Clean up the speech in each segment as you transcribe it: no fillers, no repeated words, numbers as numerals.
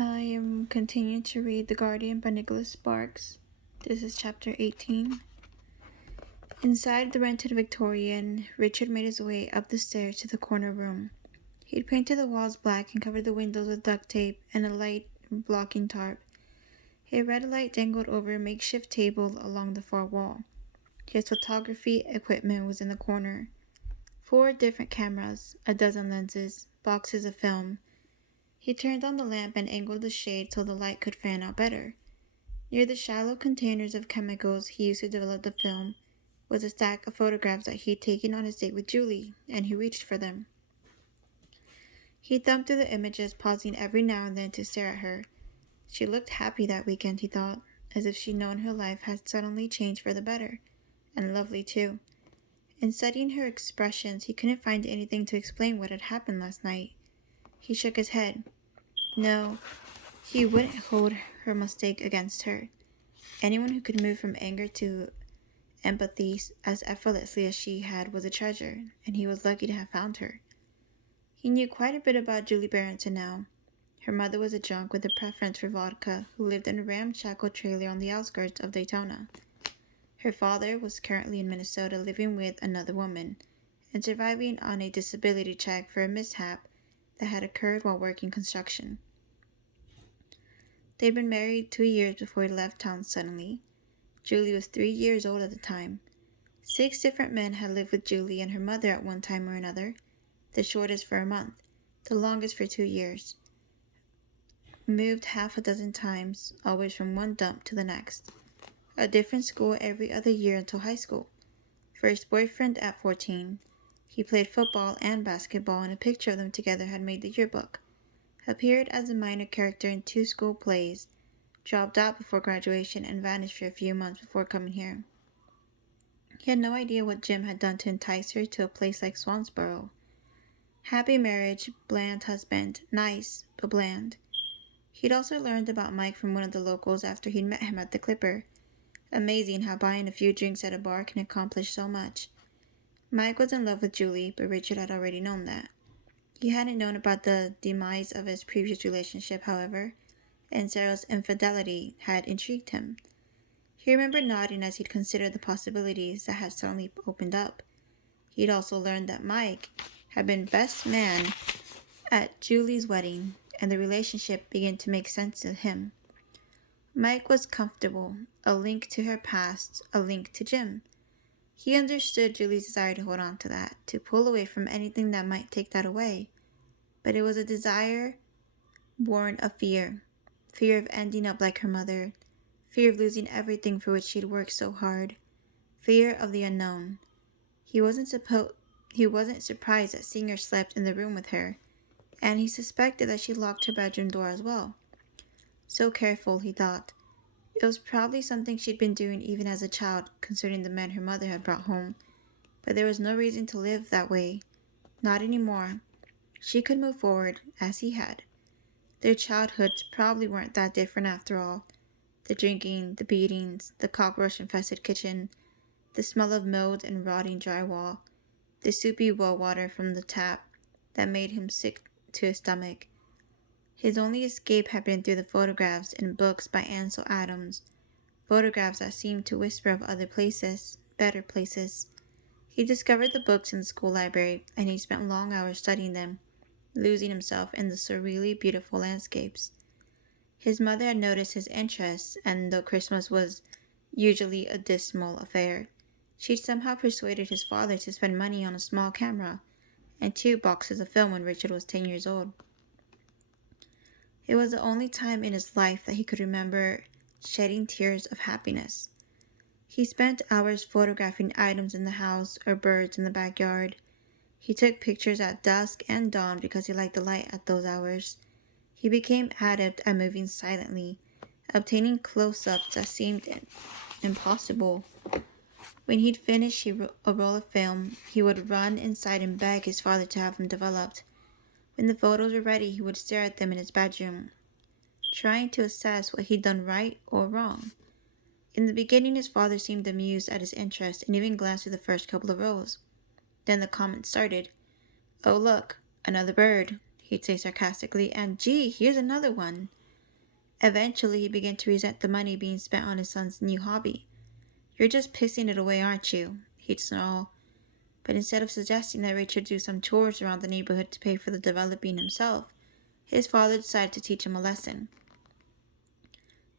I am continuing to read The Guardian by Nicholas Sparks. This is chapter 18. Inside the rented Victorian, Richard made his way up the stairs to the corner room. He'd painted the walls black and covered the windows with duct tape and a light blocking tarp. A red light dangled over a makeshift table along the far wall. His photography equipment was in the corner. 4 different cameras, a dozen lenses, boxes of film. He turned on the lamp and angled the shade so the light could fan out better. Near the shallow containers of chemicals he used to develop the film was a stack of photographs that he'd taken on his date with Julie, and he reached for them. He thumbed through the images, pausing every now and then to stare at her. She looked happy that weekend, he thought, as if she'd known her life had suddenly changed for the better, and lovely too. In studying her expressions, he couldn't find anything to explain what had happened last night. He shook his head. No, he wouldn't hold her mistake against her. Anyone who could move from anger to empathy as effortlessly as she had was a treasure, and he was lucky to have found her. He knew quite a bit about Julie Barrington now. Her mother was a drunk with a preference for vodka who lived in a ramshackle trailer on the outskirts of Daytona. Her father was currently in Minnesota living with another woman and surviving on a disability check for a mishap that had occurred while working construction. They'd been married 2 years before he left town suddenly. Julie was 3 years old at the time. 6 different men had lived with Julie and her mother at one time or another, the shortest for a month, the longest for 2 years. Moved half a dozen times, always from one dump to the next. A different school every other year until high school. First boyfriend at 14. He played football and basketball, and a picture of them together had made the yearbook. Appeared as a minor character in 2 school plays, dropped out before graduation, and vanished for a few months before coming here. He had no idea what Jim had done to entice her to a place like Swansboro. Happy marriage, bland husband, nice, but bland. He'd also learned about Mike from one of the locals after he'd met him at the Clipper. Amazing how buying a few drinks at a bar can accomplish so much. Mike was in love with Julie, but Richard had already known that. He hadn't known about the demise of his previous relationship, however, and Sarah's infidelity had intrigued him. He remembered nodding as he'd considered the possibilities that had suddenly opened up. He'd also learned that Mike had been best man at Julie's wedding, and the relationship began to make sense to him. Mike was comfortable, a link to her past, a link to Jim. He understood Julie's desire to hold on to that, to pull away from anything that might take that away. But it was a desire born of fear. Fear of ending up like her mother. Fear of losing everything for which she'd worked so hard. Fear of the unknown. He wasn't surprised at seeing her slept in the room with her, and he suspected that she locked her bedroom door as well. So careful, he thought. It was probably something she'd been doing even as a child, concerning the men her mother had brought home. But there was no reason to live that way. Not anymore. She could move forward, as he had. Their childhoods probably weren't that different after all. The drinking, the beatings, the cockroach-infested kitchen, the smell of mold and rotting drywall, the soupy well water from the tap that made him sick to his stomach. His only escape had been through the photographs in books by Ansel Adams, photographs that seemed to whisper of other places, better places. He discovered the books in the school library, and he spent long hours studying them, losing himself in the surreally beautiful landscapes. His mother had noticed his interest, and though Christmas was usually a dismal affair, she'd somehow persuaded his father to spend money on a small camera and 2 boxes of film when Richard was 10 years old. It was the only time in his life that he could remember shedding tears of happiness. He spent hours photographing items in the house or birds in the backyard. He took pictures at dusk and dawn because he liked the light at those hours. He became adept at moving silently, obtaining close-ups that seemed impossible. When he'd finished a roll of film, he would run inside and beg his father to have them developed. When the photos were ready, he would stare at them in his bedroom, trying to assess what he'd done right or wrong. In the beginning, his father seemed amused at his interest and even glanced through the first couple of rows. Then the comments started. "Oh, look, another bird," he'd say sarcastically, and "gee, here's another one." Eventually, he began to resent the money being spent on his son's new hobby. "You're just pissing it away, aren't you?" he'd snarl. But instead of suggesting that Richard do some chores around the neighborhood to pay for the developing himself, his father decided to teach him a lesson.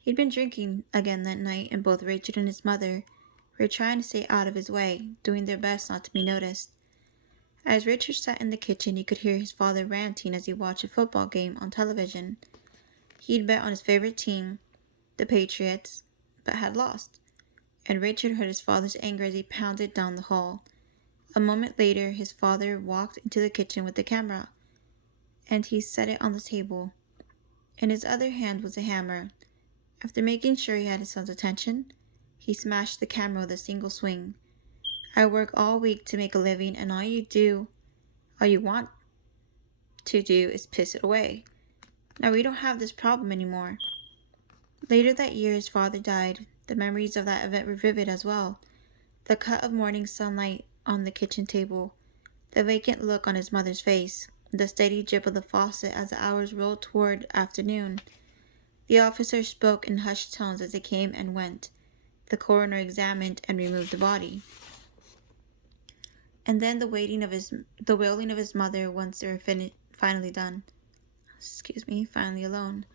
He'd been drinking again that night, and both Richard and his mother were trying to stay out of his way, doing their best not to be noticed. As Richard sat in the kitchen, he could hear his father ranting as he watched a football game on television. He'd bet on his favorite team, the Patriots, but had lost, and Richard heard his father's anger as he pounded down the hall. A moment later, his father walked into the kitchen with the camera, and he set it on the table. In his other hand was a hammer. After making sure he had his son's attention, he smashed the camera with a single swing. "I work all week to make a living, and all you want to do is piss it away. Now we don't have this problem anymore." Later that year, his father died. The memories of that event were vivid as well. The cut of morning sunlight on the kitchen table, the vacant look on his mother's face, the steady drip of the faucet as the hours rolled toward afternoon. The officer spoke in hushed tones as they came and went. The coroner examined and removed the body. And then the wailing of his mother once they were finally done. Finally alone.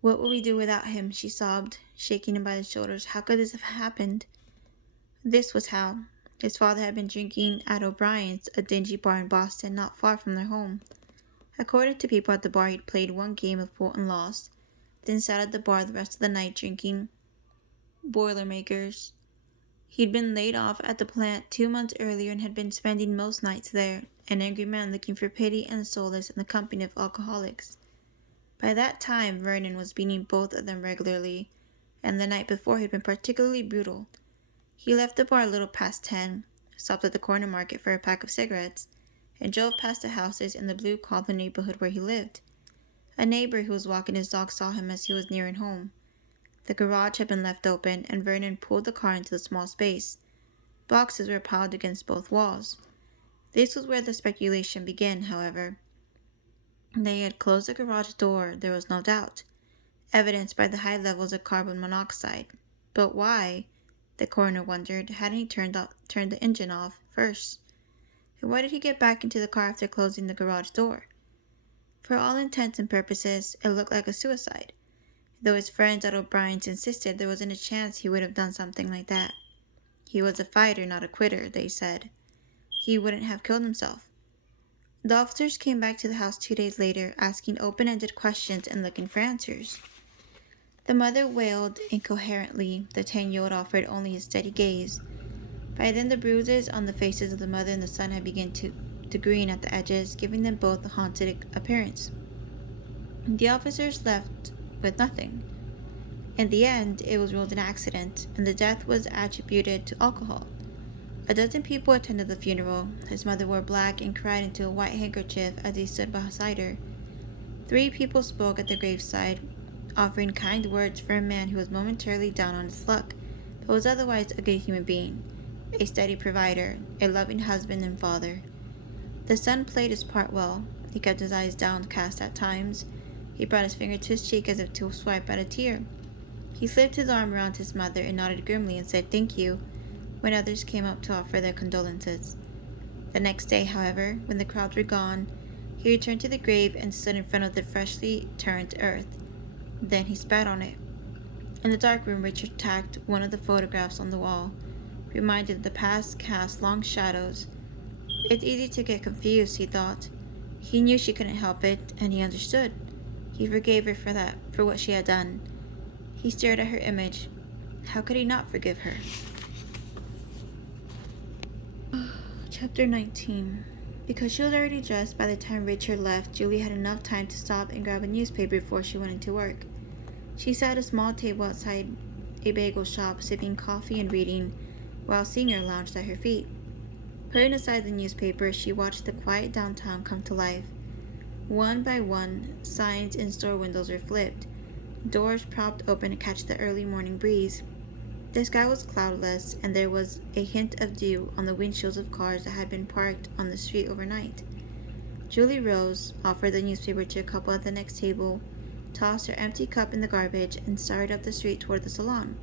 "What will we do without him?" she sobbed, shaking him by the shoulders. "How could this have happened?" This was how. His father had been drinking at O'Brien's, a dingy bar in Boston, not far from their home. According to people at the bar, he'd played one game of pool and lost, then sat at the bar the rest of the night drinking Boilermakers. He'd been laid off at the plant 2 months earlier and had been spending most nights there, an angry man looking for pity and solace in the company of alcoholics. By that time, Vernon was beating both of them regularly, and the night before he'd been particularly brutal. He left the bar a little past 10, stopped at the corner market for a pack of cigarettes, and drove past the houses in the blue-collar neighborhood where he lived. A neighbor who was walking his dog saw him as he was nearing home. The garage had been left open, and Vernon pulled the car into the small space. Boxes were piled against both walls. This was where the speculation began, however. They had closed the garage door, there was no doubt, evidenced by the high levels of carbon monoxide. But why, the coroner wondered, hadn't he turned the engine off first? And why did he get back into the car after closing the garage door? For all intents and purposes, it looked like a suicide, though his friends at O'Brien's insisted there wasn't a chance he would have done something like that. He was a fighter, not a quitter, they said. He wouldn't have killed himself. The officers came back to the house 2 days later, asking open-ended questions and looking for answers. The mother wailed incoherently. The 10-year-old offered only a steady gaze. By then, the bruises on the faces of the mother and the son had begun to green at the edges, giving them both a haunted appearance. The officers left with nothing. In the end, it was ruled an accident, and the death was attributed to alcohol. A dozen people attended the funeral. His mother wore black and cried into a white handkerchief as he stood beside her. 3 people spoke at the graveside, offering kind words for a man who was momentarily down on his luck, but was otherwise a good human being, a steady provider, a loving husband and father. The son played his part well. He kept his eyes downcast at times. He brought his finger to his cheek as if to swipe at a tear. He slipped his arm around his mother and nodded grimly and said "thank you" when others came up to offer their condolences. The next day, however, when the crowds were gone, he returned to the grave and stood in front of the freshly turned earth. Then he spat on it. In the dark room, Richard tacked one of the photographs on the wall, reminded that the past cast long shadows. It's easy to get confused, he thought. He knew she couldn't help it, and he understood. He forgave her for what she had done. He stared at her image. How could he not forgive her? Chapter 19. Because she was already dressed by the time Richard left, Julie had enough time to stop and grab a newspaper before she went into work. She sat at a small table outside a bagel shop, sipping coffee and reading, while Senior lounged at her feet. Putting aside the newspaper, she watched the quiet downtown come to life. One by one, signs in store windows were flipped, doors propped open to catch the early morning breeze. The sky was cloudless, and there was a hint of dew on the windshields of cars that had been parked on the street overnight. Julie rose, offered the newspaper to a couple at the next table, tossed her empty cup in the garbage, and started up the street toward the salon.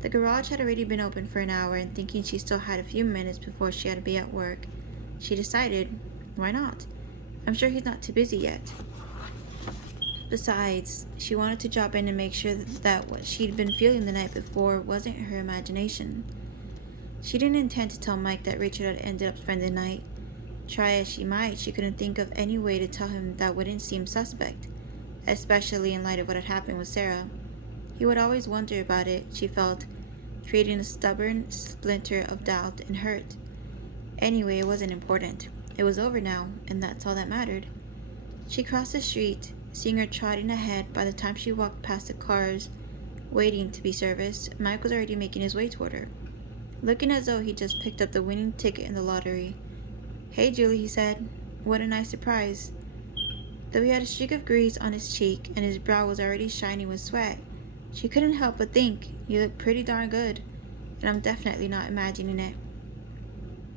The garage had already been open for an hour, and thinking she still had a few minutes before she had to be at work, she decided, why not? I'm sure he's not too busy yet. Besides, she wanted to drop in and make sure that what she'd been feeling the night before wasn't her imagination. She didn't intend to tell Mike that Richard had ended up spending the night. Try as she might, she couldn't think of any way to tell him that wouldn't seem suspect, especially in light of what had happened with Sarah. He would always wonder about it, she felt, creating a stubborn splinter of doubt and hurt. Anyway, it wasn't important. It was over now, and that's all that mattered. She crossed the street, seeing her trotting ahead. By the time she walked past the cars waiting to be serviced, Mike was already making his way toward her, looking as though he just picked up the winning ticket in the lottery. Hey, Julie, he said. What a nice surprise. Though he had a streak of grease on his cheek and his brow was already shining with sweat, she couldn't help but think, you look pretty darn good, and I'm definitely not imagining it.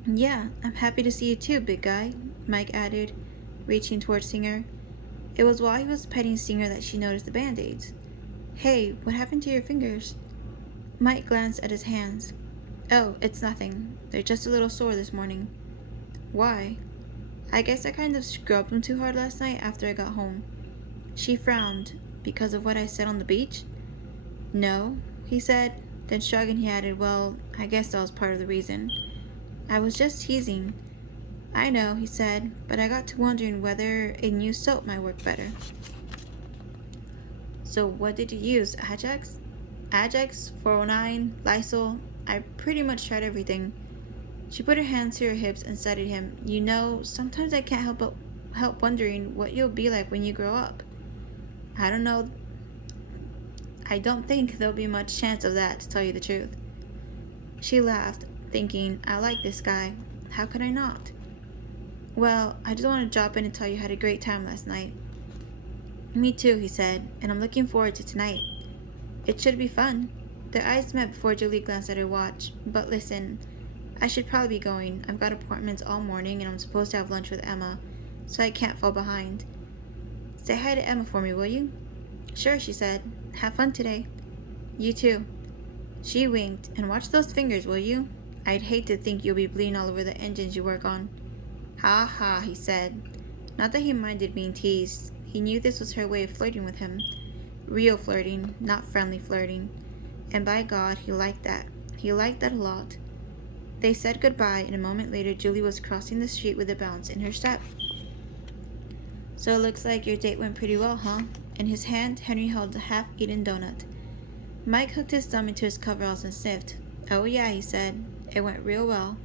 Yeah, I'm happy to see you too, big guy, Mike added, reaching toward Singer. It was while he was petting Singer that she noticed the band-aids. Hey, what happened to your fingers? Mike glanced at his hands. Oh, it's nothing. They're just a little sore this morning. Why? I guess I kind of scrubbed them too hard last night after I got home. She frowned. Because of what I said on the beach? No, he said. Then shrugging, he added, well, I guess that was part of the reason. I was just teasing. I know, he said, but I got to wondering whether a new soap might work better. So what did you use? Ajax? Ajax, 409, Lysol? I pretty much tried everything. She put her hands to her hips and said to him, you know, sometimes I can't help wondering what you'll be like when you grow up. I don't know. I don't think there'll be much chance of that, to tell you the truth. She laughed, thinking, I like this guy. How could I not? Well, I just want to drop in and tell you I had a great time last night. Me too, he said, and I'm looking forward to tonight. It should be fun. Their eyes met before Julie glanced at her watch. But listen, I should probably be going. I've got appointments all morning and I'm supposed to have lunch with Emma, so I can't fall behind. Say hi to Emma for me, will you? Sure, she said. Have fun today. You too. She winked. And watch those fingers, will you? I'd hate to think you'll be bleeding all over the engines you work on. Ha ha, he said. Not that he minded being teased. He knew this was her way of flirting with him. Real flirting, not friendly flirting. And by God, he liked that. He liked that a lot. They said goodbye, and a moment later Julie was crossing the street with a bounce in her step. So it looks like your date went pretty well, huh? In his hand, Henry held a half-eaten donut. Mike hooked his thumb into his coveralls and sniffed. Oh yeah, he said. It went real well.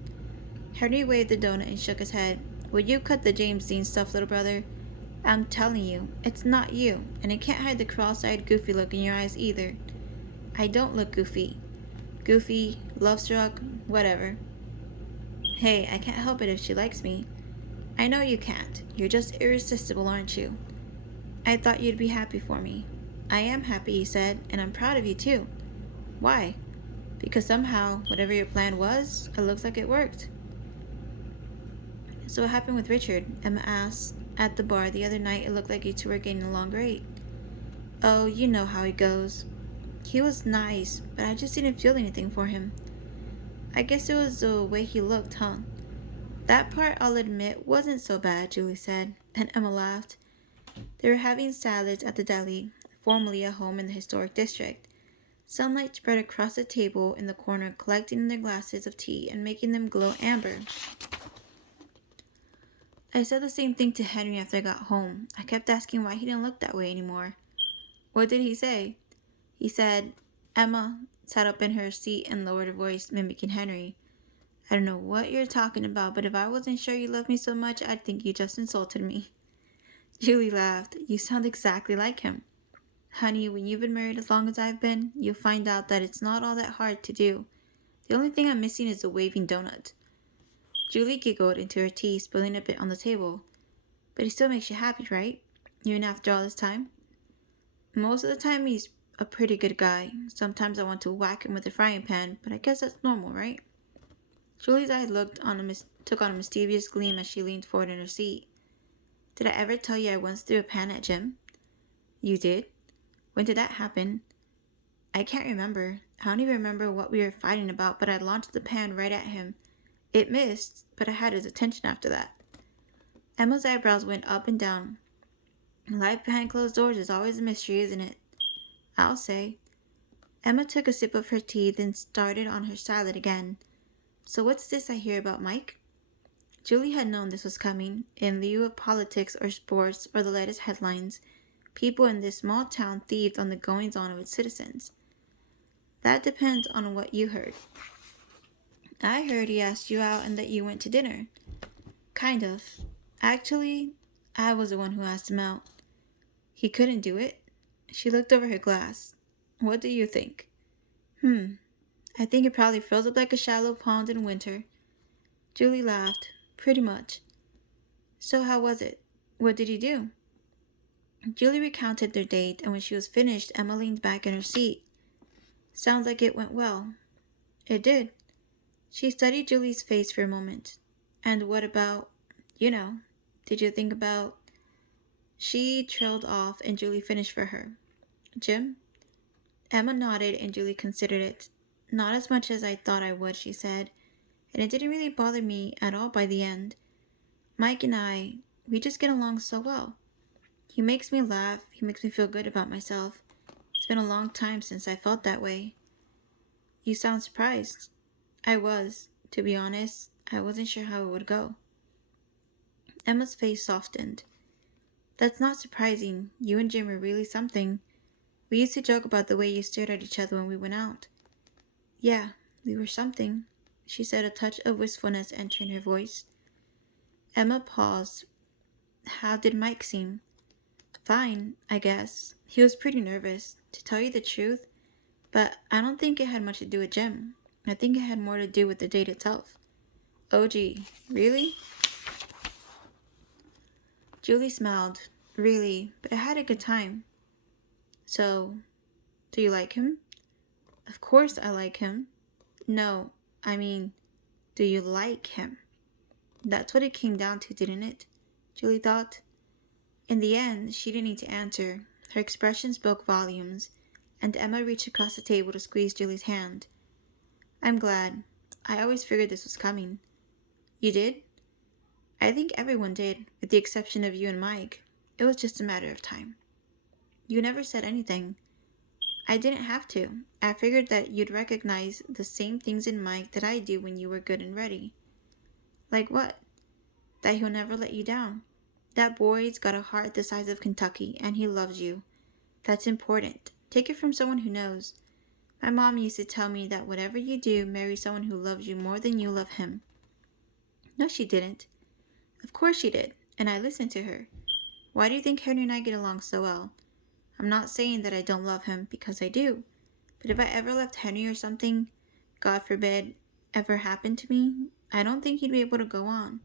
Henry waved the donut and shook his head. Would you cut the James Dean stuff, little brother? I'm telling you, it's not you, and it can't hide the cross-eyed, goofy look in your eyes either. I don't look goofy. Goofy, love-struck, whatever. Hey, I can't help it if she likes me. I know you can't. You're just irresistible, aren't you? I thought you'd be happy for me. I am happy, he said, and I'm proud of you too. Why? Because somehow, whatever your plan was, it looks like it worked. So what happened with Richard? Emma asked. At the bar the other night, it looked like you two were getting along great. Oh, you know how he goes. He was nice, but I just didn't feel anything for him. I guess it was the way he looked, huh? That part, I'll admit, wasn't so bad, Julie said, and Emma laughed. They were having salads at the deli, formerly a home in the historic district. Sunlight spread across the table in the corner, collecting in their glasses of tea and making them glow amber. I said the same thing to Henry after I got home. I kept asking why he didn't look that way anymore. What did he say? He said, Emma sat up in her seat and lowered her voice, mimicking Henry. I don't know what you're talking about, but if I wasn't sure you loved me so much, I'd think you just insulted me. Julie laughed. You sound exactly like him. Honey, when you've been married as long as I've been, you'll find out that it's not all that hard to do. The only thing I'm missing is the waving donut. Julie giggled into her tea, spilling a bit on the table. But he still makes you happy, right? Even after all this time? Most of the time he's a pretty good guy. Sometimes I want to whack him with a frying pan, but I guess that's normal, right? Julie's eye took on a mischievous gleam as she leaned forward in her seat. Did I ever tell you I once threw a pan at Jim? You did? When did that happen? I can't remember. I don't even remember what we were fighting about, but I launched the pan right at him. It missed, but I had his attention after that. Emma's eyebrows went up and down. Life behind closed doors is always a mystery, isn't it? I'll say. Emma took a sip of her tea, then started on her salad again. So what's this I hear about Mike? Julie had known this was coming. In lieu of politics or sports or the latest headlines, people in this small town thieved on the goings-on of its citizens. That depends on what you heard. I heard he asked you out and that you went to dinner. Kind of. Actually, I was the one who asked him out. He couldn't do it. She looked over her glass. What do you think? I think it probably froze up like a shallow pond in winter. Julie laughed. Pretty much. So how was it? What did he do? Julie recounted their date, and when she was finished, Emma leaned back in her seat. Sounds like it went well. It did. She studied Julie's face for a moment. And what about, did you think about... She trailed off, and Julie finished for her. Jim? Emma nodded, and Julie considered it. Not as much as I thought I would, she said, and it didn't really bother me at all by the end. Mike and I, we just get along so well. He makes me laugh, he makes me feel good about myself. It's been a long time since I felt that way. You sound surprised. I was. To be honest, I wasn't sure how it would go. Emma's face softened. That's not surprising. You and Jim are really something. We used to joke about the way you stared at each other when we went out. Yeah, we were something, she said, a touch of wistfulness entering her voice. Emma paused. How did Mike seem? Fine, I guess. He was pretty nervous, to tell you the truth, but I don't think it had much to do with Jim. I think it had more to do with the date itself. Oh gee, really? Julie smiled. Really, but I had a good time. So, do you like him? Of course I like him. No, I mean, do you like him? That's what it came down to, didn't it? Julie thought. In the end, she didn't need to answer. Her expression spoke volumes, and Emma reached across the table to squeeze Julie's hand. I'm glad. I always figured this was coming. You did? I think everyone did, with the exception of you and Mike. It was just a matter of time. You never said anything. I didn't have to. I figured that you'd recognize the same things in Mike that I do when you were good and ready. Like what? That he'll never let you down. That boy's got a heart the size of Kentucky, and he loves you. That's important. Take it from someone who knows. My mom used to tell me that whatever you do, marry someone who loves you more than you love him. No, she didn't. Of course she did, and I listened to her. Why do you think Henry and I get along so well? I'm not saying that I don't love him, because I do. But if I ever left Henry or something, God forbid, ever happened to me, I don't think he'd be able to go on.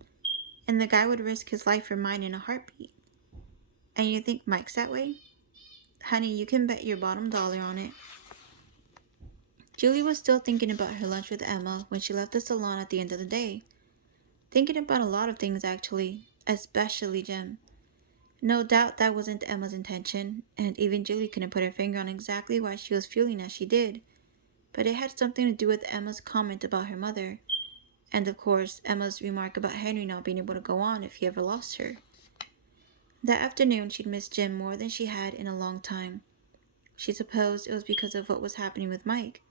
And the guy would risk his life for mine in a heartbeat. And you think Mike's that way? Honey, you can bet your bottom dollar on it. Julie was still thinking about her lunch with Emma when she left the salon at the end of the day. Thinking about a lot of things, actually, especially Jim. No doubt that wasn't Emma's intention, and even Julie couldn't put her finger on exactly why she was feeling as she did. But it had something to do with Emma's comment about her mother, and of course, Emma's remark about Henry not being able to go on if he ever lost her. That afternoon, she'd missed Jim more than she had in a long time. She supposed it was because of what was happening with Mike.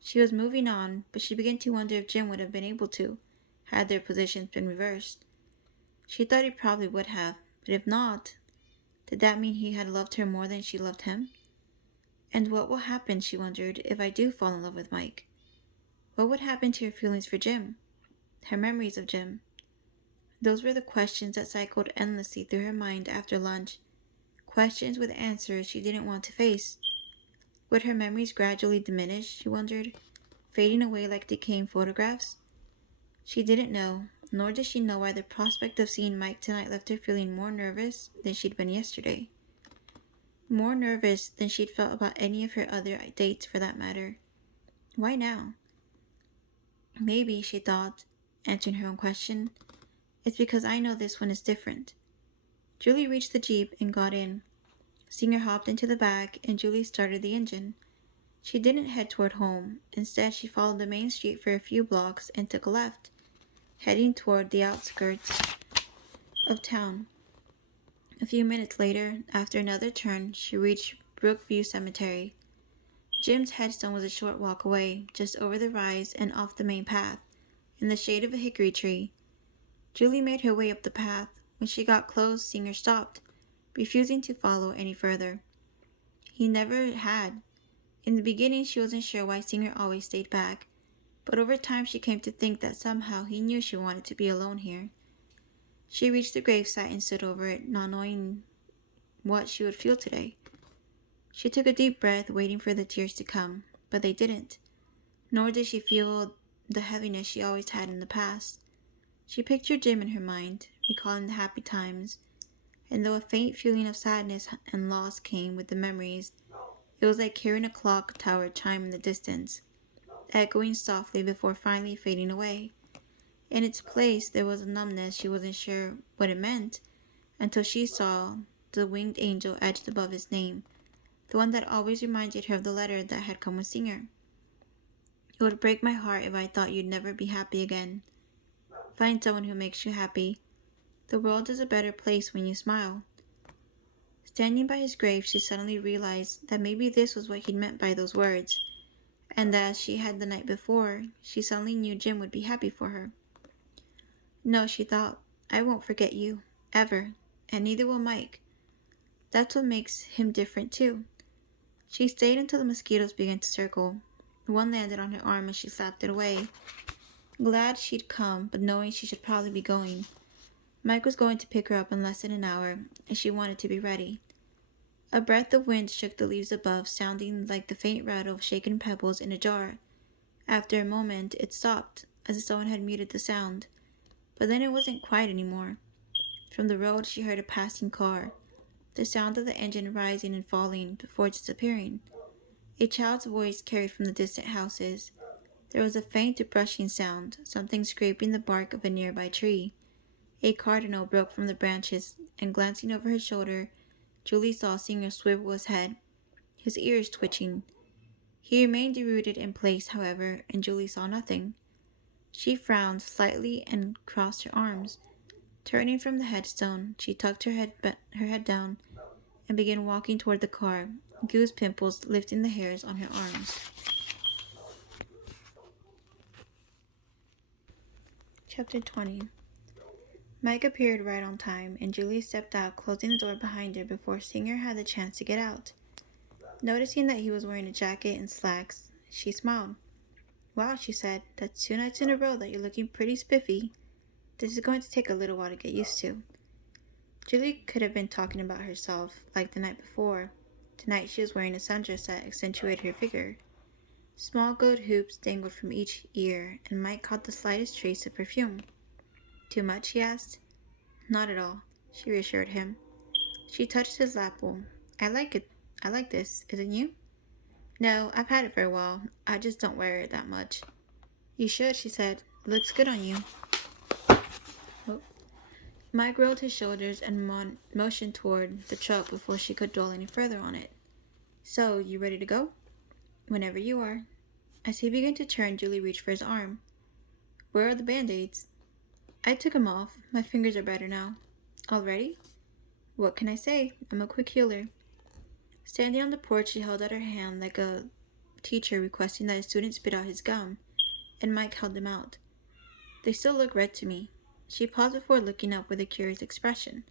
She was moving on, but she began to wonder if Jim would have been able to, had their positions been reversed. She thought he probably would have, but if not, did that mean he had loved her more than she loved him? And what will happen, she wondered, if I do fall in love with Mike? What would happen to her feelings for Jim? Her memories of Jim? Those were the questions that cycled endlessly through her mind after lunch. Questions with answers she didn't want to face. Would her memories gradually diminish, she wondered, fading away like decaying photographs? She didn't know, nor did she know why the prospect of seeing Mike tonight left her feeling more nervous than she'd been yesterday. More nervous than she'd felt about any of her other dates, for that matter. Why now? Maybe, she thought, answering her own question, it's because I know this one is different. Julie reached the Jeep and got in. Singer hopped into the back, and Julie started the engine. She didn't head toward home. Instead, she followed the main street for a few blocks and took a left, heading toward the outskirts of town. A few minutes later, after another turn, she reached Brookview Cemetery. Jim's headstone was a short walk away, just over the rise and off the main path, in the shade of a hickory tree. Julie made her way up the path. When she got close, Singer stopped, refusing to follow any further. He never had. In the beginning, she wasn't sure why Singer always stayed back, but over time she came to think that somehow he knew she wanted to be alone here. She reached the gravesite and stood over it, not knowing what she would feel today. She took a deep breath, waiting for the tears to come, but they didn't. Nor did she feel the heaviness she always had in the past. She pictured Jim in her mind, recalling the happy times, and though a faint feeling of sadness and loss came with the memories, it was like hearing a clock tower chime in the distance, echoing softly before finally fading away. In its place, there was a numbness. She wasn't sure what it meant until she saw the winged angel etched above his name, the one that always reminded her of the letter that had come with Singer. It would break my heart if I thought you'd never be happy again. Find someone who makes you happy. The world is a better place when you smile. Standing by his grave, she suddenly realized that maybe this was what he'd meant by those words, and that as she had the night before, she suddenly knew Jim would be happy for her. No, she thought, I won't forget you, ever, and neither will Mike. That's what makes him different, too. She stayed until the mosquitoes began to circle. One landed on her arm and she slapped it away. Glad she'd come, but knowing she should probably be going. Mike was going to pick her up in less than an hour, and she wanted to be ready. A breath of wind shook the leaves above, sounding like the faint rattle of shaken pebbles in a jar. After a moment, it stopped, as if someone had muted the sound. But then it wasn't quiet anymore. From the road, she heard a passing car, the sound of the engine rising and falling before disappearing. A child's voice carried from the distant houses. There was a faint brushing sound, something scraping the bark of a nearby tree. A cardinal broke from the branches, and glancing over her shoulder, Julie saw Singer swivel his head, his ears twitching. He remained rooted in place, however, and Julie saw nothing. She frowned slightly and crossed her arms. Turning from the headstone, she tucked her head down and began walking toward the car, goose pimples lifting the hairs on her arms. Chapter 20. Mike appeared right on time, and Julie stepped out, closing the door behind her before Singer had the chance to get out. Noticing that he was wearing a jacket and slacks, she smiled. Wow, she said, that's 2 nights in a row that you're looking pretty spiffy. This is going to take a little while to get used to. Julie could have been talking about herself, like the night before. Tonight she was wearing a sundress that accentuated her figure. Small gold hoops dangled from each ear, and Mike caught the slightest trace of perfume. Too much, he asked. Not at all, she reassured him. She touched his lapel. I like it. I like this. Isn't you? No, I've had it for a while. I just don't wear it that much. You should, she said. It looks good on you. Oh. Mike rolled his shoulders and motioned toward the truck before she could dwell any further on it. So, you ready to go? Whenever you are. As he began to turn, Julie reached for his arm. Where are the Band-Aids? I took them off. My fingers are better now. Already? What can I say? I'm a quick healer. Standing on the porch, she held out her hand like a teacher requesting that a student spit out his gum, and Mike held them out. They still look red to me. She paused before looking up with a curious expression.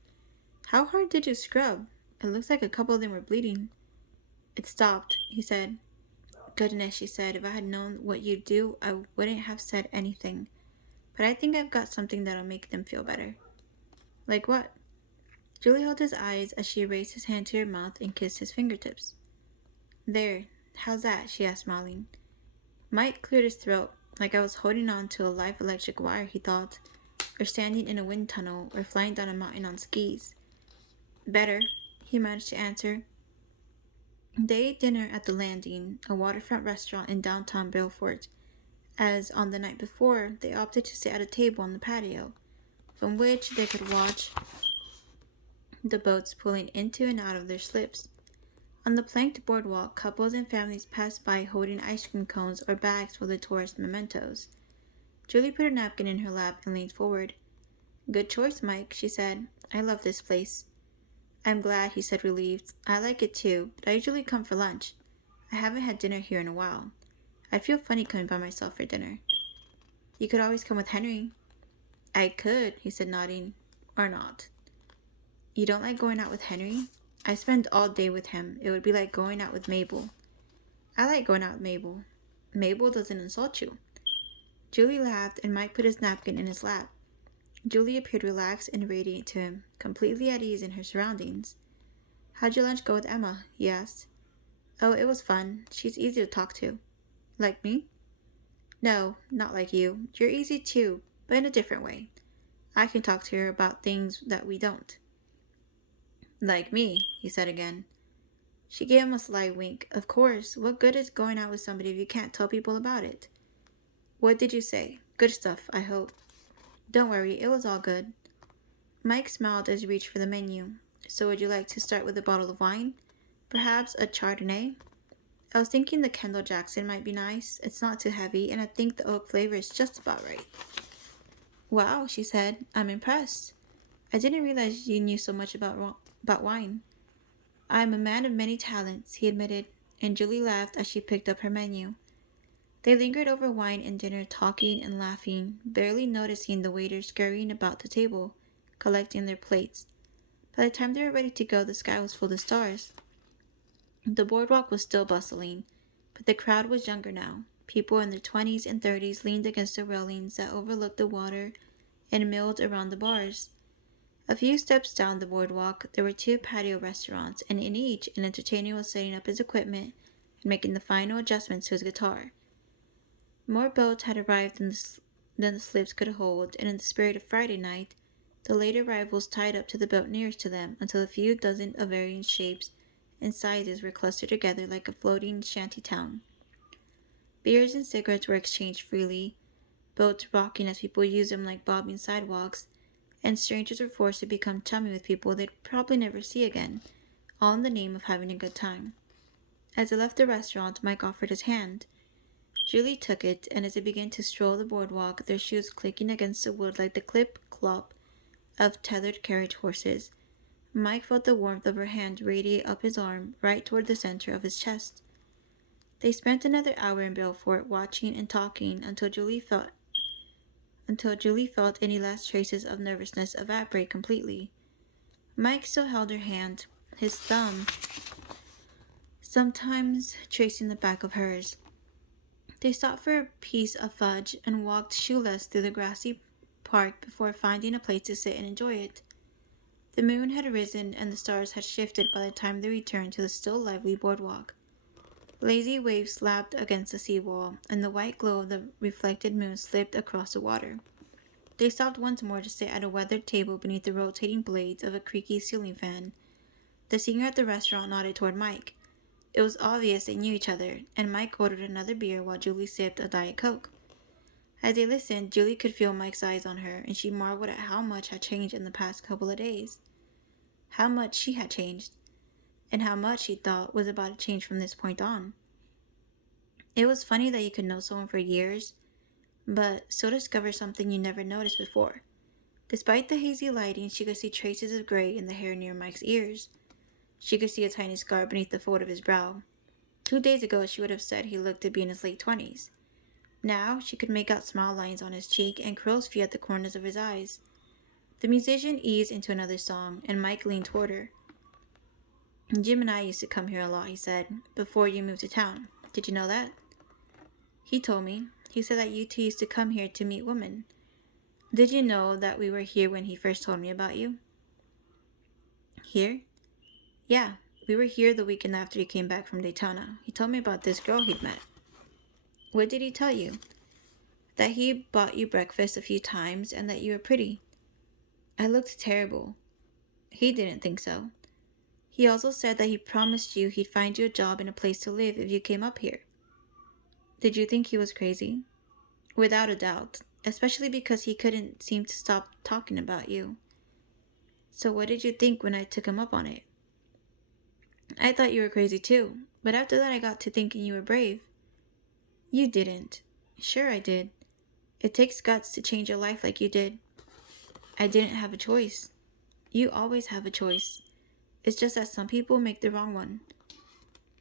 How hard did you scrub? It looks like a couple of them were bleeding. It stopped, he said. Goodness, she said, if I had known what you'd do, I wouldn't have said anything. But I think I've got something that'll make them feel better. Like what? Julie held his eyes as she raised his hand to her mouth and kissed his fingertips. There, how's that? She asked, smiling. Mike cleared his throat, like I was holding on to a live electric wire, he thought, or standing in a wind tunnel, or flying down a mountain on skis. Better, he managed to answer. They ate dinner at the Landing, a waterfront restaurant in downtown Belfort. As on the night before, they opted to sit at a table on the patio, from which they could watch the boats pulling into and out of their slips. On the planked boardwalk, couples and families passed by holding ice cream cones or bags full of tourist mementos. Julie put her napkin in her lap and leaned forward. "Good choice, Mike," she said. "I love this place." "I'm glad," he said, relieved. "I like it too, but I usually come for lunch. I haven't had dinner here in a while. I feel funny coming by myself for dinner." "You could always come with Henry." "I could," he said, nodding. "Or not." "You don't like going out with Henry?" "I spend all day with him. It would be like going out with Mabel." "I like going out with Mabel." "Mabel doesn't insult you." Julie laughed, and Mike put his napkin in his lap. Julie appeared relaxed and radiant to him, completely at ease in her surroundings. "How'd your lunch go with Emma?" he asked. "Oh, it was fun. She's easy to talk to." "Like me?" "No, not like you. You're easy too, but in a different way. I can talk to her about things that we don't." "Like me," he said again. She gave him a sly wink. "Of course. What good is going out with somebody if you can't tell people about it?" "What did you say? Good stuff, I hope." "Don't worry, it was all good." Mike smiled as he reached for the menu. "So would you like to start with a bottle of wine? Perhaps a Chardonnay?" "I was thinking the Kendall Jackson might be nice. It's not too heavy, and I think the oak flavor is just about right." "Wow," she said. "I'm impressed. I didn't realize you knew so much about wine." "I am a man of many talents," he admitted, and Julie laughed as she picked up her menu. They lingered over wine and dinner, talking and laughing, barely noticing the waiters scurrying about the table, collecting their plates. By the time they were ready to go, the sky was full of stars. The boardwalk was still bustling, but the crowd was younger now. People in their 20s and 30s leaned against the railings that overlooked the water and milled around the bars. A few steps down the boardwalk, there were two patio restaurants, and in each, an entertainer was setting up his equipment and making the final adjustments to his guitar. More boats had arrived than the slips could hold, and in the spirit of Friday night, the late arrivals tied up to the boat nearest to them until a few dozen of varying shapes and sizes were clustered together like a floating shanty town. Beers and cigarettes were exchanged freely, boats rocking as people used them like bobbing sidewalks, and strangers were forced to become chummy with people they'd probably never see again, all in the name of having a good time. As they left the restaurant, Mike offered his hand. Julie took it, and as they began to stroll the boardwalk, their shoes clicking against the wood like the clip-clop of tethered carriage horses, Mike felt the warmth of her hand radiate up his arm, right toward the center of his chest. They spent another hour in Belfort, watching and talking until Julie felt any last traces of nervousness evaporate completely. Mike still held her hand, his thumb sometimes tracing the back of hers. They stopped for a piece of fudge and walked shoeless through the grassy park before finding a place to sit and enjoy it. The moon had risen and the stars had shifted by the time they returned to the still lively boardwalk. Lazy waves slapped against the seawall, and the white glow of the reflected moon slipped across the water. They stopped once more to sit at a weathered table beneath the rotating blades of a creaky ceiling fan. The singer at the restaurant nodded toward Mike. It was obvious they knew each other, and Mike ordered another beer while Julie sipped a Diet Coke. As they listened, Julie could feel Mike's eyes on her, and she marveled at how much had changed in the past couple of days. How much she had changed, and how much she thought was about to change from this point on. It was funny that you could know someone for years, but still discover something you never noticed before. Despite the hazy lighting, she could see traces of gray in the hair near Mike's ears. She could see a tiny scar beneath the fold of his brow. 2 days ago, she would have said he looked to be in his late 20s. Now, she could make out smile lines on his cheek and crow's feet at the corners of his eyes. The musician eased into another song, and Mike leaned toward her. "Jim and I used to come here a lot," he said, "before you moved to town. Did you know that?" "He told me. He said that you two used to come here to meet women. Did you know that we were here when he first told me about you?" "Here?" "Yeah, we were here the weekend after he came back from Daytona. He told me about this girl he'd met." "What did he tell you?" "That he bought you breakfast a few times and that you were pretty." "I looked terrible." "He didn't think so. He also said that he promised you he'd find you a job and a place to live if you came up here." "Did you think he was crazy?" "Without a doubt, especially because he couldn't seem to stop talking about you." "So what did you think when I took him up on it?" I thought you were crazy too, but after that I got to thinking you were brave. You didn't. Sure I did. It takes guts to change your life like you did. I didn't have a choice. You always have a choice. It's just that some people make the wrong one.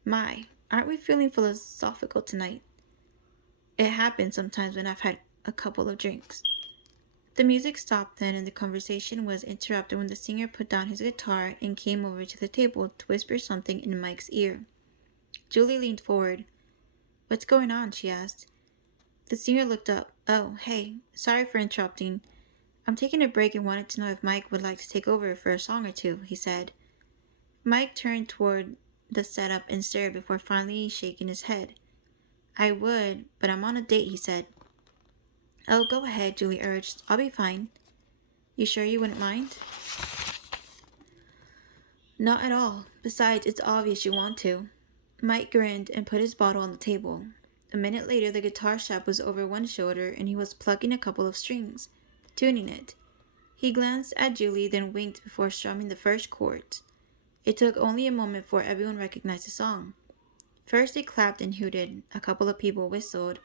My, aren't we feeling philosophical tonight? It happens sometimes when I've had a couple of drinks. The music stopped then, and the conversation was interrupted when the singer put down his guitar and came over to the table to whisper something in Mike's ear. Julie leaned forward. What's going on? She asked. The singer looked up. Oh, hey, sorry for interrupting. I'm taking a break and wanted to know if Mike would like to take over for a song or two, he said. Mike turned toward the setup and stared before finally shaking his head. I would, but I'm on a date, he said. Oh, go ahead, Julie urged. I'll be fine. You sure you wouldn't mind? Not at all. Besides, it's obvious you want to. Mike grinned and put his bottle on the table. A minute later, the guitar strap was over one shoulder and he was plucking a couple of strings, tuning it. He glanced at Julie, then winked before strumming the first chords. It took only a moment before everyone recognized the song. First they clapped and hooted, a couple of people whistled,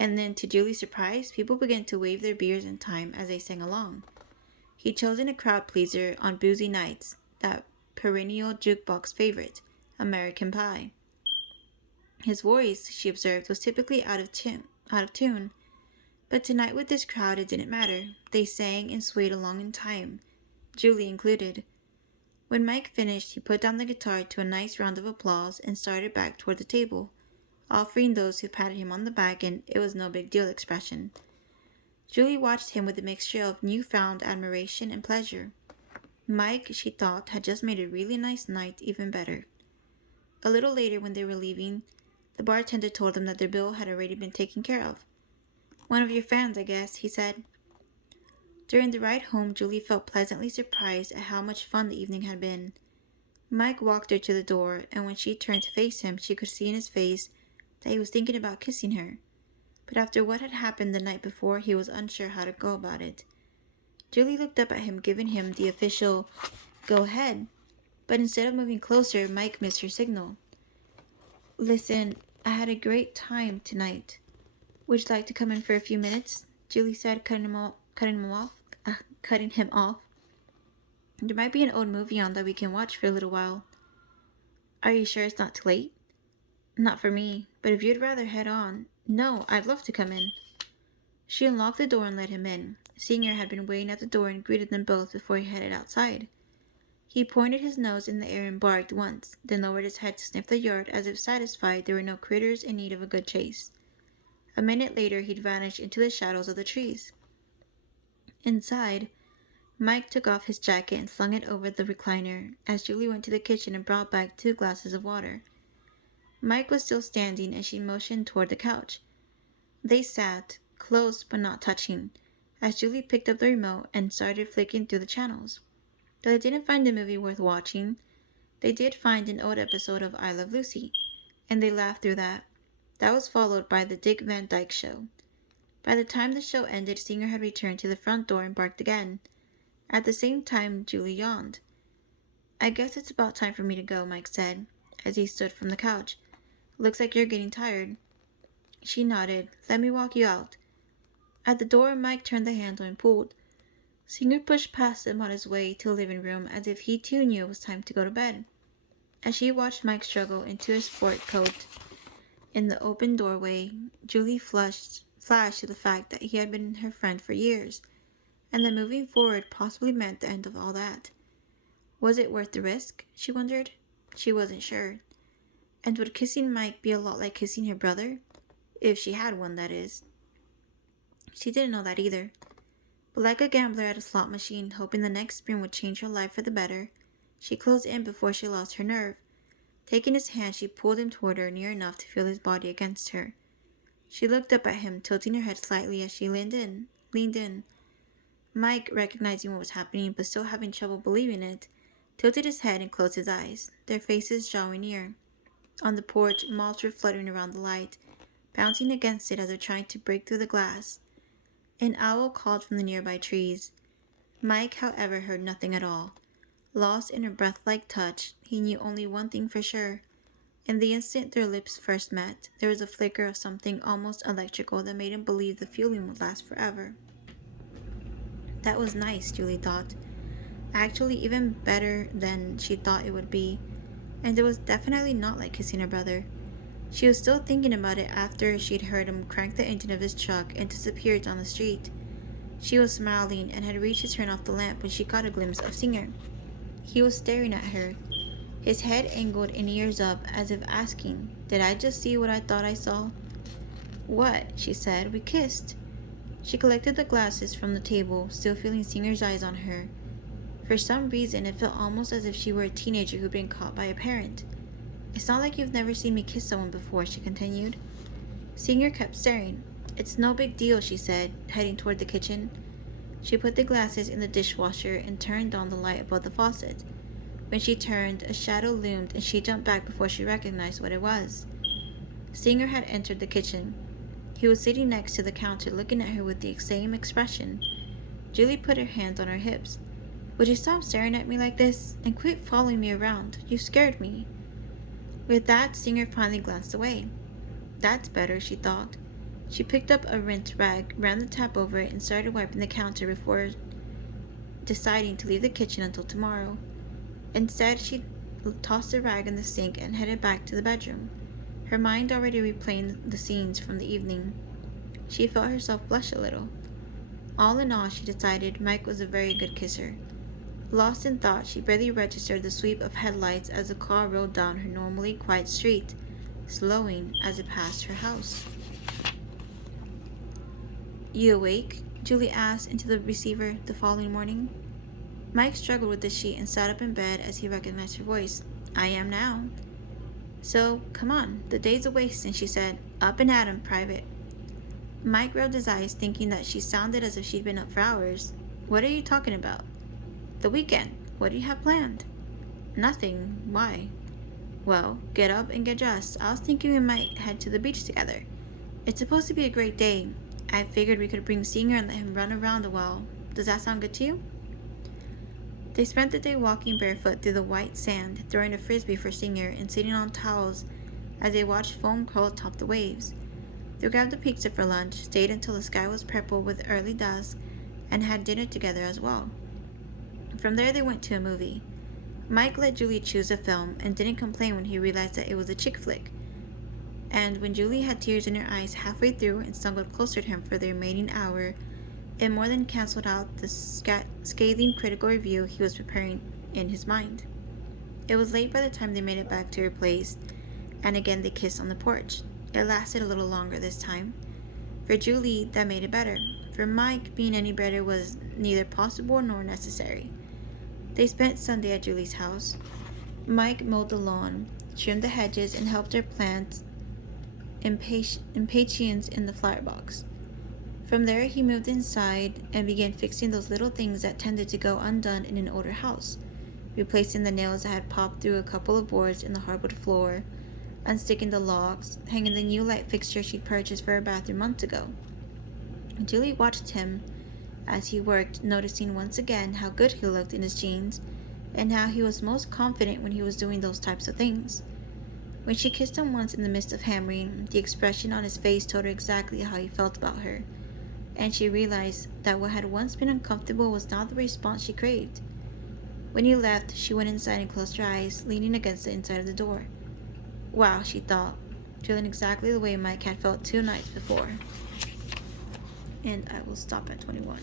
and then, to Julie's surprise, people began to wave their beers in time as they sang along. He'd chosen a crowd pleaser on boozy nights, that perennial jukebox favorite, American Pie. His voice, she observed, was typically out of tune, but tonight with this crowd it didn't matter. They sang and swayed along in time, Julie included. When Mike finished, he put down the guitar to a nice round of applause and started back toward the table, offering those who patted him on the back an "it was no big deal" expression. Julie watched him with a mixture of newfound admiration and pleasure. Mike, she thought, had just made a really nice night even better. A little later, when they were leaving, the bartender told them that their bill had already been taken care of. One of your fans, I guess, he said. During the ride home, Julie felt pleasantly surprised at how much fun the evening had been. Mike walked her to the door, and when she turned to face him, she could see in his face that he was thinking about kissing her. But after what had happened the night before, he was unsure how to go about it. Julie looked up at him, giving him the official "go ahead," but instead of moving closer, Mike missed her signal. Listen, I had a great time tonight. Would you like to come in for a few minutes? Julie said, cutting him off. There might be an old movie on that we can watch for a little while. Are you sure it's not too late? Not for me, but if you'd rather head on. No, I'd love to come in. She unlocked the door and let him in. Senior had been waiting at the door and greeted them both before he headed outside. He pointed his nose in the air and barked once, then lowered his head to sniff the yard as if satisfied there were no critters in need of a good chase. A minute later, he'd vanished into the shadows of the trees. Inside, Mike took off his jacket and slung it over the recliner as Julie went to the kitchen and brought back 2 glasses of water. Mike was still standing and she motioned toward the couch. They sat, close but not touching, as Julie picked up the remote and started flicking through the channels. Though they didn't find the movie worth watching, they did find an old episode of I Love Lucy, and they laughed through that. That was followed by the Dick Van Dyke Show. By the time the show ended, Singer had returned to the front door and barked again. At the same time, Julie yawned. I guess it's about time for me to go, Mike said, as he stood from the couch. Looks like you're getting tired. She nodded. Let me walk you out. At the door, Mike turned the handle and pulled. Singer pushed past him on his way to the living room as if he too knew it was time to go to bed. As she watched Mike struggle into his sport coat in the open doorway, Julie flashed to the fact that he had been her friend for years, and that moving forward possibly meant the end of all that. Was it worth the risk? She wondered. She wasn't sure. And would kissing Mike be a lot like kissing her brother? If she had one, that is. She didn't know that either. But like a gambler at a slot machine, hoping the next spin would change her life for the better, she closed in before she lost her nerve. Taking his hand, she pulled him toward her near enough to feel his body against her. She looked up at him, tilting her head slightly as she leaned in. Mike, recognizing what was happening but still having trouble believing it, tilted his head and closed his eyes, their faces drawing near. On the porch, moths were fluttering around the light, bouncing against it as if trying to break through the glass. An owl called from the nearby trees. Mike, however, heard nothing at all. Lost in her breath-like touch, he knew only one thing for sure. In the instant their lips first met, there was a flicker of something almost electrical that made him believe the feeling would last forever. That was nice, Julie thought. Actually, even better than she thought it would be. And it was definitely not like kissing her brother. She was still thinking about it after she'd heard him crank the engine of his truck and disappear down the street. She was smiling and had reached to turn off the lamp when she caught a glimpse of Singer. He was staring at her, his head angled and ears up as if asking, "Did I just see what I thought I saw?" "What?" she said. "We kissed." She collected the glasses from the table, still feeling Singer's eyes on her. For some reason, it felt almost as if she were a teenager who'd been caught by a parent. "It's not like you've never seen me kiss someone before," she continued. Singer kept staring. "It's no big deal," she said, heading toward the kitchen. She put the glasses in the dishwasher and turned on the light above the faucet. When she turned, a shadow loomed and she jumped back before she recognized what it was. Singer had entered the kitchen. He was sitting next to the counter looking at her with the same expression. Julie put her hands on her hips. "Would you stop staring at me like this? And quit following me around. You scared me." With that, Singer finally glanced away. That's better, she thought. She picked up a rinse rag, ran the tap over it, and started wiping the counter before deciding to leave the kitchen until tomorrow. Instead, she tossed the rag in the sink and headed back to the bedroom, her mind already replaying the scenes from the evening. She felt herself blush a little. All in all, she decided Mike was a very good kisser. Lost in thought, she barely registered the sweep of headlights as the car rolled down her normally quiet street, slowing as it passed her house. "You awake?" Julie asked into the receiver the following morning. Mike struggled with the sheet and sat up in bed as he recognized her voice. "I am now." "So, come on, the day's a wasting," she said. "Up and at 'em, Private." Mike rubbed his eyes, thinking that she sounded as if she'd been up for hours. "What are you talking about?" "The weekend. What do you have planned?" "Nothing. Why?" "Well, get up and get dressed. I was thinking we might head to the beach together. It's supposed to be a great day. I figured we could bring Singer and let him run around a while. Does that sound good to you?" They spent the day walking barefoot through the white sand, throwing a frisbee for Singer and sitting on towels as they watched foam curl atop the waves. They grabbed a pizza for lunch, stayed until the sky was purple with early dusk, and had dinner together as well. From there they went to a movie. Mike let Julie choose a film and didn't complain when he realized that it was a chick flick. And when Julie had tears in her eyes halfway through and snuggled closer to him for the remaining hour, it more than canceled out the scathing critical review he was preparing in his mind. It was late by the time they made it back to her place, and again they kissed on the porch. It lasted a little longer this time. For Julie, that made it better. For Mike, being any better was neither possible nor necessary. They spent Sunday at Julie's house. Mike mowed the lawn, trimmed the hedges, and helped her plant impatiens in the flower box. From there, he moved inside and began fixing those little things that tended to go undone in an older house, replacing the nails that had popped through a couple of boards in the hardwood floor, unsticking the locks, hanging the new light fixture she'd purchased for her bathroom months ago. Julie watched him as he worked, noticing once again how good he looked in his jeans and how he was most confident when he was doing those types of things. When she kissed him once in the midst of hammering, the expression on his face told her exactly how he felt about her, and she realized that what had once been uncomfortable was now the response she craved. When he left, she went inside and closed her eyes, leaning against the inside of the door. Wow, she thought, feeling exactly the way Mike had felt 2 nights before. And I will stop at 21.